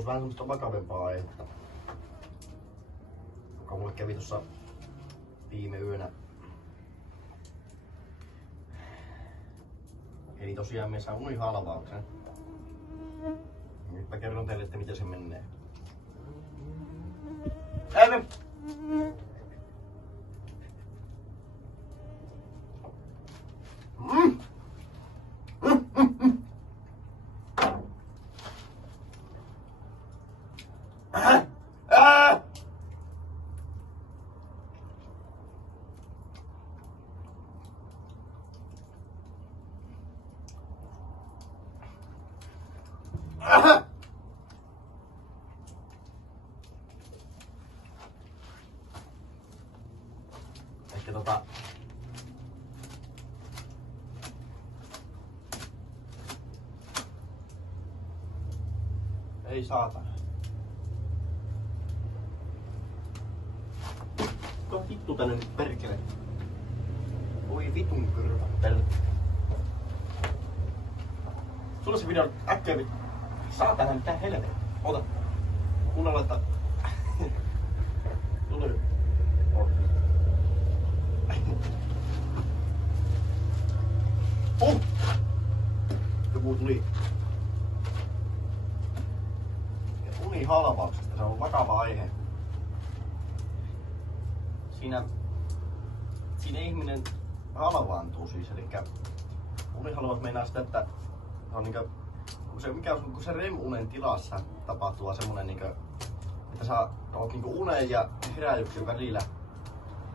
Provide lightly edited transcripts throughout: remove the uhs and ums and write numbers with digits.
halusi vähän semmoista vakavempaa aihetta, joka mulle kävi tuossa viime yönä. Eli tosiaan me sain unihalvauksen. Nyt mä kerron teille, että miten se menee. Ääne! Ehkä ei saatana. Tuo vittu tänne nyt perkele. Oi vitun kyrvä perkele. Sulla se video äkkiä vittu. Saatana mitä helvetti. Ota. Kuunnella, että tuli. Joku tuli. Unihalvauksesta, se on vakava aihe. Siinä ihminen halvaantuu siis, eli unihalvaus meinaa sitä, että on niinkö, kun se REM-unen tilassa tapahtuu semmonen niinkö, että sä oot niinku unen ja herätyksen välillä.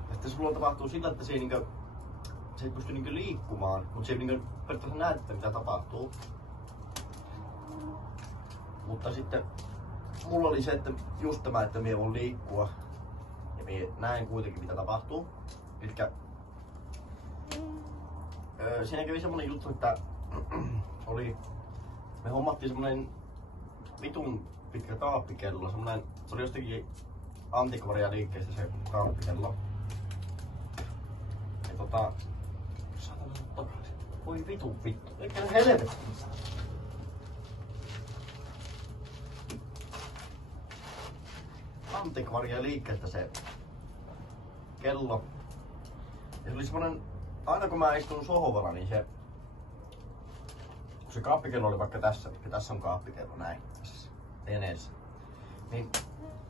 Ja sitten sulla tapahtuu sillä, että se ei pysty niinkö liikkumaan, mutta se ei niinkö periaatteessa näe, että mitä tapahtuu. Mutta sitten mulla oli se, että just tämä, että mie voin liikkua ja mie näen kuitenkin mitä tapahtuu. Elikkä siinä kävi semmonen juttu, että me hommattiin semmonen vitun pitkä kaappikello, semmonen, se oli jostakin antikvarialiikkeestä se kaappikello. Ja saatana takaisin. Voi vittu. Eikä helvetti. Antikvarialiikkeestä se kello. Ja se oli semmonen, aina kun mä istun sohvalla, niin se kaappikello oli vaikka tässä, eli tässä on kaappikello näin, tässä veneessä. Niin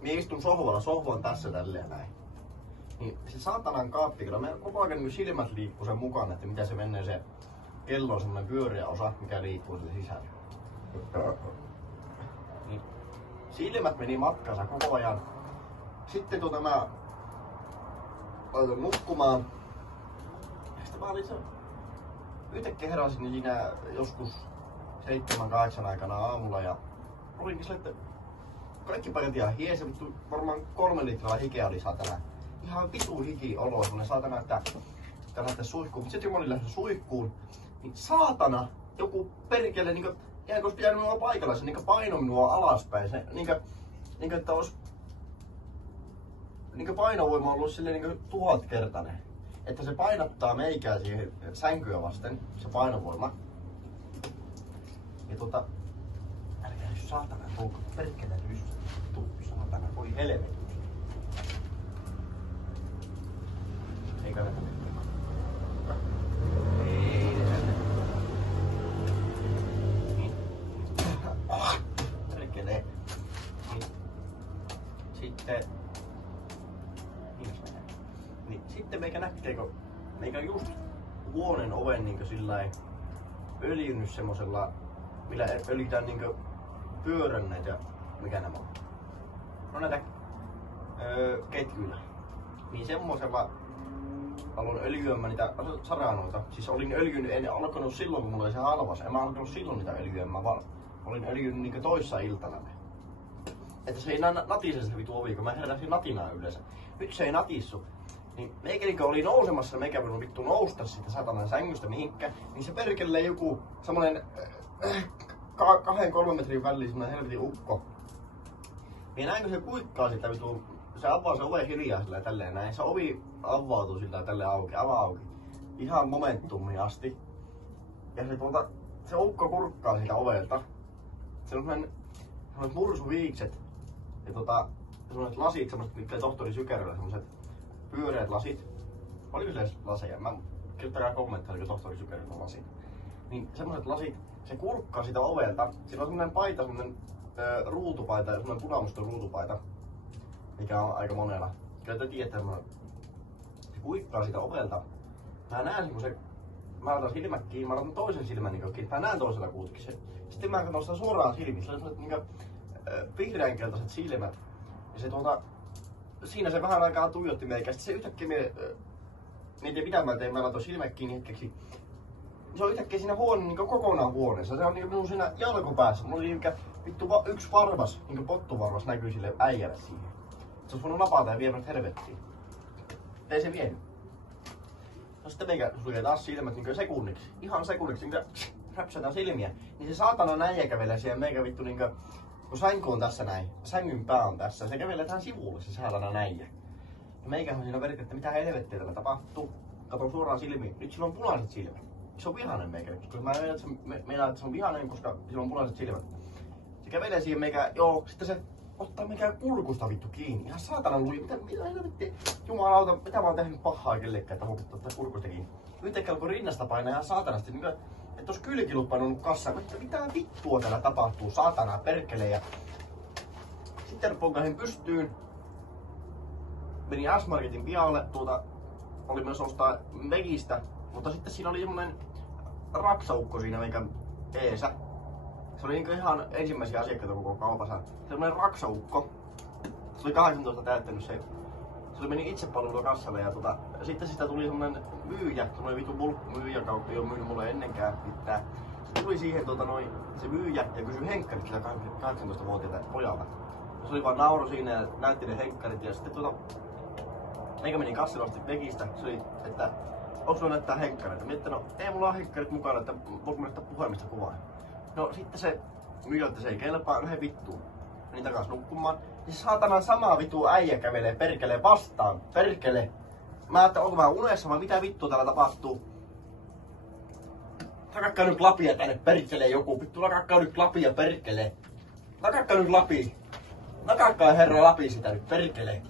mä istun sohvalla, sohva on tässä tälleen näin. Niin se saatanan kaappikello, meidän koko ajan niin silmät liikkuu sen mukana, että mitä se menee, se kello on semmonen pyöreä osa, mikä liikkuu sen sisällä. Niin silmät meni matkansa koko ajan. Sitten mä laitoin nukkumaan. Ja sitten mä olin yhtäkkiä heräsin siinä joskus 7-8 aikana aamulla ja olinkin sille, että kaikki paikat ihan hies, mutta varmaan 3 litraa hikeä oli saatana. Ihan vitu hiki olo, semmonen saatana, että lähtee suihkuun. Mutta sitten kun mä olin lähdössä suihkuun, niin saatana joku perkele, ihan kun olisi pitänyt minua paikalla, se paino minua alaspäin. Se, että olisi painovoima ollut silleen 1000-kertainen. Että se painottaa meikää siihen sänkyä vasten, se painovoima. Ja älkää nyt saatana tulko, perkele ryssä. Saatana, voi helvetti. Ei kannata mennä. Ei niin. Perkele. Niin. Sitten sitten meikä näkee, kun meikä just huoneen oven sillai öljynyt semmosella, millä öljytään pyöränneet ja mikä nämä on. No näitä ketjuja. Niin semmosella aloin öljyämään niitä saranoita. Siis olin öljynyt, en alkanut silloin kun mulla oli se halvas. En mä alkanut silloin niitä öljyämään, vaan olin öljynyt toissa iltana. Että se ei natise se vitu ovi, kun mä heräsin natinaa yleensä. Nyt se ei natissu. Niin meikä oli nousemassa, meikä voinut vittu nousta siitä satanan sängystä mihinkään, niin se perkele joku semmonen 2-3 metrin väliin semmonen helvetin ukko. Minä näin kun se kuikkaa sitä vittu, se avaa se oven hiljaa sillä tälleen näin, se ovi avautuu sillä tälleen auki, auki. Ihan momentumiin asti. Ja se ukko kurkkaa siitä ovelta. Se on semmonen semmoset mursuviikset ja semmoset lasit, semmoset mitkä tohtori Sykeröllä, semmoset pyöreät lasit. Oliko se edes laseja? Kirjoittakaa kommentteja, oliko tohtori Sykeröllä lasit. Niin semmoset lasit, se kurkkaa sitä ovelta. Sillä on semmonen paita, semmonen ruutupaita ja semmonen punamusta ruutupaita, mikä on aika monella. Kyllä te tiedätte, se kuikkaa sitä ovelta. Mä näen sen, kun se... Mä otan silmät kiinni, mä otan toisen silmän niin kiinni, mä näen toisella kuitenkin. Sitten mä katson sitä suoraan silmiin, se on sellaiset niin vihreänkeltaiset silmät. Ja se siinä se vähän aikaa tuijotti meikä, sitten se yhtäkkiä mietin mitä mä teen, mä laitan silmät kiinni hetkeksi. Se on yhtäkkiä siinä niin kokonaan huoneessa, se on niin minun siinä jalkopäässä. Mulla oli vittu yksi varvas, niin pottuvarvas näkyy sille äijälle siihen. Se olisi voinut napata ja viedä helvettiin. Ei se vienyt. No sitten meikä sulkee taas silmät niin sekunniksi, ihan sekunniksi, niin räpsätään silmiä. Niin se saatana näijä kävelee siellä meikä vittu niin kun sänky on tässä näin, sängyn pää on tässä, se kävelee tähän sivulle se saatana näijä. Ja meikähän siinä verkki, että mitä helvettiä tällä tapahtuu. Katon suoraan silmiin, nyt sillä on punaiset silmät. Se on vihainen meikä, koska mä meinaan, että se on vihainen, koska sillä on punaiset silmät. Se kävelee siihen meikä, joo, sitten se ottaa mikään kurkusta vittu kiinni. Ihan saatana luji, mitä helvettiä. Jumalauta, mitä mä oon tehnyt pahaa kellekään, että hukut ottaa kurkusta kiinni. Yhtäkkiä alkoi rinnasta painaa ihan saatanasti, niin että olisi kylkilut painunut kassaan. Mitä vittua täällä tapahtuu, saatana perkele. Ja sitten ponkasin pystyyn. Menin S-Marketin pihalle, oli myös ostaa Megistä, mutta sitten siinä oli semmonen raksaukko siinä meikä eessä. Se oli niinku ihan ensimmäisiä asiakkaita koko kaupassa. Semmonen raksaukko. Se oli 18 täyttänyt se. Se meni itsepalvelua kassalle ja sitten sitä tuli semmonen myyjä, semmonen vitu bulkkimyyjä, kauppa ei oo myynyt mulle ennenkään mitään. Se tuli siihen se myyjä ja kysyi henkkarit sillä 18-vuotiaalta pojalta. Se oli vaan nauro siinä ja näytti ne henkkarit ja sitten meikä meni kassille asti Megistä. Se oli, että onko sulla näyttää henkkareita? Mietin, no ei mulla ole henkkarit mukana, että voiko mä näyttää puhelimesta kuvaa. No sitten se myyjä, että se ei kelpaa, no he vittuun. Meni takas nukkumaan. Ja se saatana sama vitu äijä kävelee perkele vastaan. Perkele. Mä ajattelin, onko mä unessa vai mitä vittua täällä tapahtuu. Lakakkaa nyt lapia tänne perkele joku. Vittu lakakkaa nyt lapia perkele. Lakakkaa nyt lapi. Lakakkaa herra lapi sitä nyt perkele.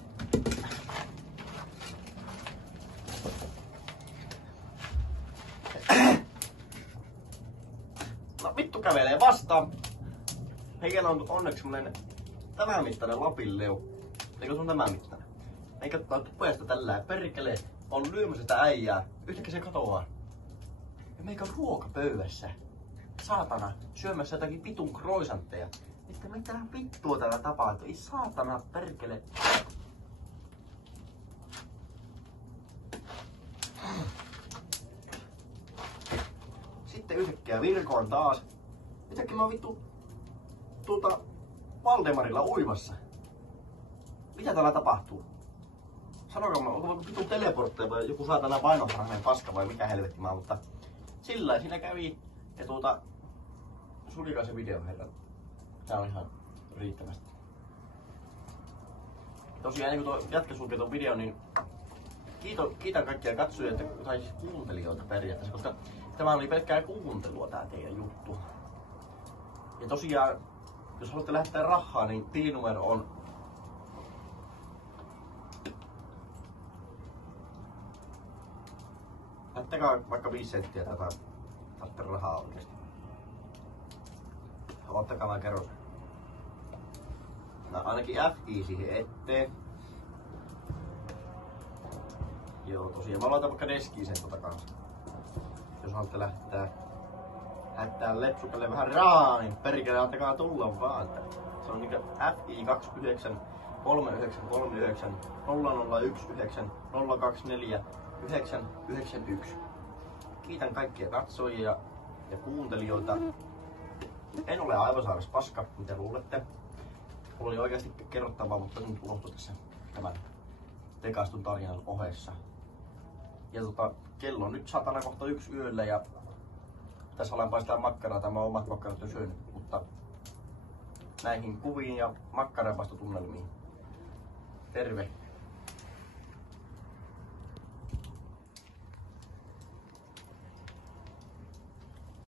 No vittu kävelee vastaan. Heikellä on onneksi semmonen tämän mittainen lapin leukku. Eikö se on tämän mittainen? Eikä pojasta tällä perkele on lyömässä sitä äijää. Yhtäkkiä se katoaa. Ja meikä on ruokapöydässä. Saatana, syömässä jotakin vitun kroisantteja. Että mitä vittua täällä tapahtuu? Ei saatana perkele. Sitten yhtäkkiä virkoon taas. Yhtäkkiä mä oon vittu Valdemarilla uimassa. Mitä täällä tapahtuu? Sanokaa mä, onko vittu teleportteja vai joku saatana painoharhainen paska vai mikä helvetti mä, mutta sillä siinä kävi ja sulikaa se video herra. Tää on ihan riittävästi. Tosiaan ennen kuin jätkä sulkee ton videon, niin kiitän kaikkia katsojia tai siis kuuntelijoita periaatteessa, koska tämä oli pelkkää kuuntelua tää teidän juttu. Ja tosiaan, jos haluatte lähettää rahaa, niin tilinumero on lähettäkää vaikka 5 senttiä tätä tarvitse rahaa oikeesti. Ottakaa mä kerron. No, ainakin FI siihen eteen. Joo, tosiaan mä laitan vaikka deskiin sen kanssa. Jos haluatte lähettää lepsukalle vähän rahaa, niin perkele antakaa tulla vaan. Se on niinkö FI 29 3939 0019 024 991. Kiitän kaikkia katsojia ja kuuntelijoita. En ole aivan saaras paska, mitä luulette. Mulla oli oikeasti kerrottavaa, mutta nyt unohtui tässä tämän Tekastun tarinan ohessa. Ja kello on nyt satana kohta 1 yöllä ja tässä olen paistaa makkaraa, tämä on omat makkarat jo syönyt, mutta näihin kuviin ja makkaranpaistotunnelmiin. Terve!